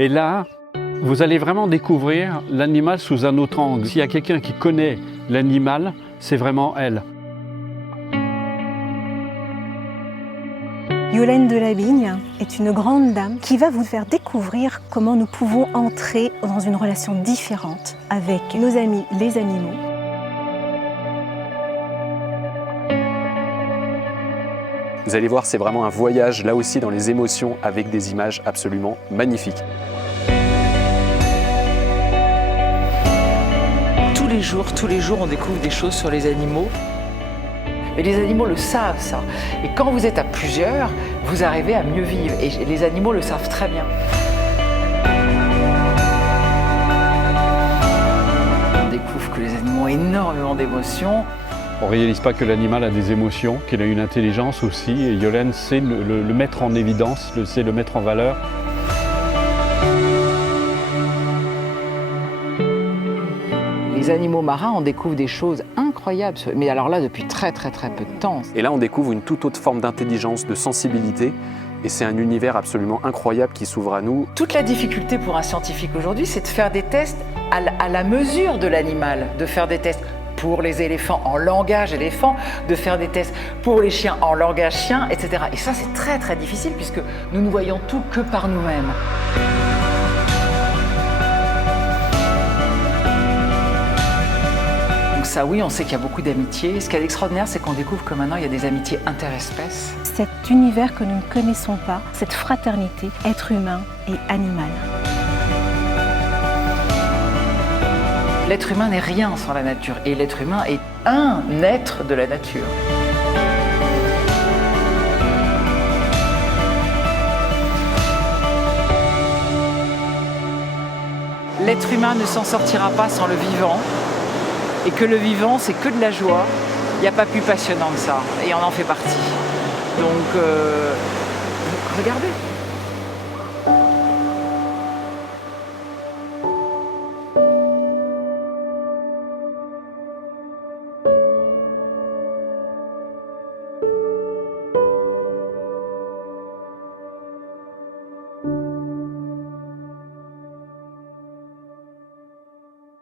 Et là, vous allez vraiment découvrir l'animal sous un autre angle. S'il y a quelqu'un qui connaît l'animal, c'est vraiment elle. Yolaine Delabigne est une grande dame qui va vous faire découvrir comment nous pouvons entrer dans une relation différente avec nos amis les animaux. Vous allez voir, c'est vraiment un voyage, là aussi, dans les émotions, avec des images absolument magnifiques. Tous les jours, on découvre des choses sur les animaux. Et les animaux le savent, ça. Et quand vous êtes à plusieurs, vous arrivez à mieux vivre. Et les animaux le savent très bien. On découvre que les animaux ont énormément d'émotions. On ne réalise pas que l'animal a des émotions, qu'il a une intelligence aussi. Et Yolaine sait le mettre en évidence, sait le mettre en valeur. Les animaux marins, on découvre des choses incroyables, mais alors là, depuis très peu de temps. Et là, on découvre une toute autre forme d'intelligence, de sensibilité, et c'est un univers absolument incroyable qui s'ouvre à nous. Toute la difficulté pour un scientifique aujourd'hui, c'est de faire des tests à la mesure de l'animal, de faire des tests pour les éléphants en langage éléphant, de faire des tests pour les chiens en langage chien, etc. Et ça, c'est très difficile puisque nous ne voyons tout que par nous-mêmes. Donc ça, oui, on sait qu'il y a beaucoup d'amitiés. Ce qui est extraordinaire, c'est qu'on découvre que maintenant, il y a des amitiés interespèces. Cet univers que nous ne connaissons pas, cette fraternité, être humain et animal. L'être humain n'est rien sans la nature et l'être humain est un être de la nature. L'être humain ne s'en sortira pas sans le vivant et que le vivant, c'est que de la joie. Il n'y a pas plus passionnant que ça et on en fait partie. Donc, regardez.